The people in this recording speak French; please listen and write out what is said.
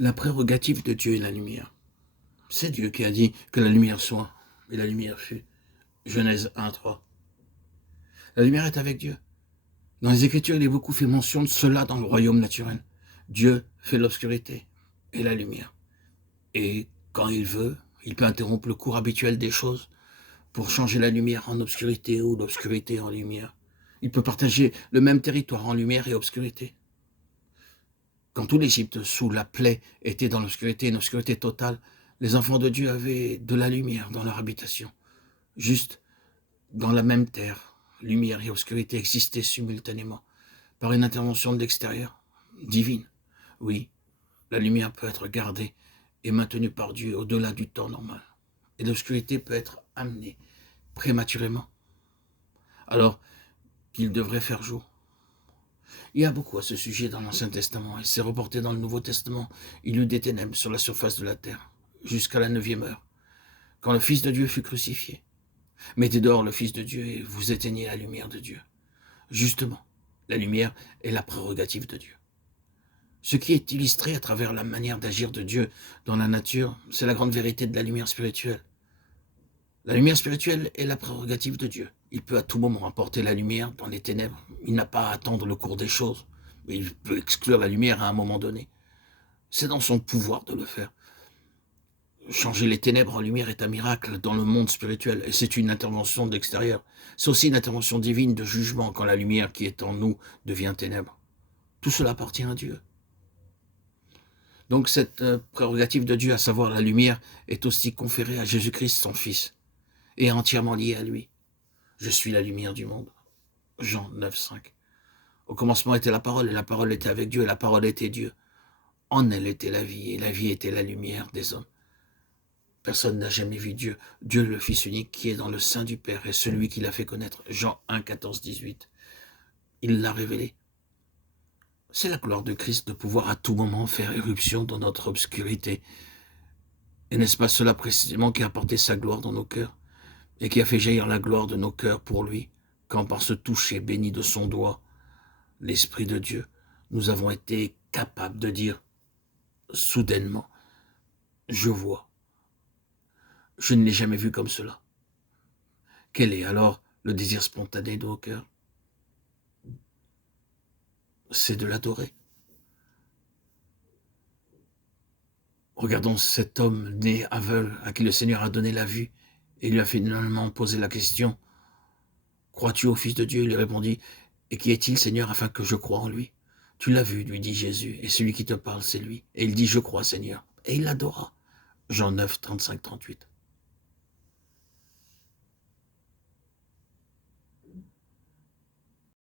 La prérogative de Dieu est la lumière. C'est Dieu qui a dit que la lumière soit, et la lumière fut. Genèse 1:3. La lumière est avec Dieu. Dans les Écritures, il est beaucoup fait mention de cela dans le royaume naturel. Dieu fait l'obscurité et la lumière. Et quand il veut, il peut interrompre le cours habituel des choses pour changer la lumière en obscurité ou l'obscurité en lumière. Il peut partager le même territoire en lumière et obscurité. Quand tout l'Égypte, sous la plaie, était dans l'obscurité, une obscurité totale, les enfants de Dieu avaient de la lumière dans leur habitation. Juste dans la même terre, lumière et obscurité existaient simultanément, par une intervention de l'extérieur, divine. Oui, la lumière peut être gardée et maintenue par Dieu au-delà du temps normal. Et l'obscurité peut être amenée prématurément, alors qu'il devrait faire jour. Il y a beaucoup à ce sujet dans l'Ancien Testament, et c'est reporté dans le Nouveau Testament. Il y eut des ténèbres sur la surface de la terre, jusqu'à la 9e heure, quand le Fils de Dieu fut crucifié. Mettez dehors le Fils de Dieu et vous éteignez la lumière de Dieu. Justement, la lumière est la prérogative de Dieu. Ce qui est illustré à travers la manière d'agir de Dieu dans la nature, c'est la grande vérité de la lumière spirituelle. La lumière spirituelle est la prérogative de Dieu. Il peut à tout moment apporter la lumière dans les ténèbres. Il n'a pas à attendre le cours des choses. Mais il peut exclure la lumière à un moment donné. C'est dans son pouvoir de le faire. Changer les ténèbres en lumière est un miracle dans le monde spirituel, et c'est une intervention de l'extérieur. C'est aussi une intervention divine de jugement quand la lumière qui est en nous devient ténèbres. Tout cela appartient à Dieu. Donc cette prérogative de Dieu, à savoir la lumière, est aussi conférée à Jésus-Christ, son Fils, et entièrement liée à lui. Je suis la lumière du monde. Jean 9:5. Au commencement était la parole, et la parole était avec Dieu, et la parole était Dieu. En elle était la vie, et la vie était la lumière des hommes. Personne n'a jamais vu Dieu. Dieu, le Fils unique, qui est dans le sein du Père, est celui qui l'a fait connaître. Jean 1:14-18. Il l'a révélé. C'est la gloire de Christ de pouvoir à tout moment faire éruption dans notre obscurité. Et n'est-ce pas cela précisément qui a apporté sa gloire dans nos cœurs, et qui a fait jaillir la gloire de nos cœurs pour lui, quand par ce toucher béni de son doigt, l'Esprit de Dieu, nous avons été capables de dire soudainement, je vois. Je ne l'ai jamais vu comme cela. Quel est alors le désir spontané de nos cœurs? C'est de l'adorer. Regardons cet homme né aveugle à qui le Seigneur a donné la vue et lui a finalement posé la question, crois-tu au Fils de Dieu? Il lui répondit, et qui est-il, Seigneur, afin que je croie en lui? Tu l'as vu, lui dit Jésus, et celui qui te parle, c'est lui. Et il dit, je crois, Seigneur. Et il l'adora. Jean 9, 35-38.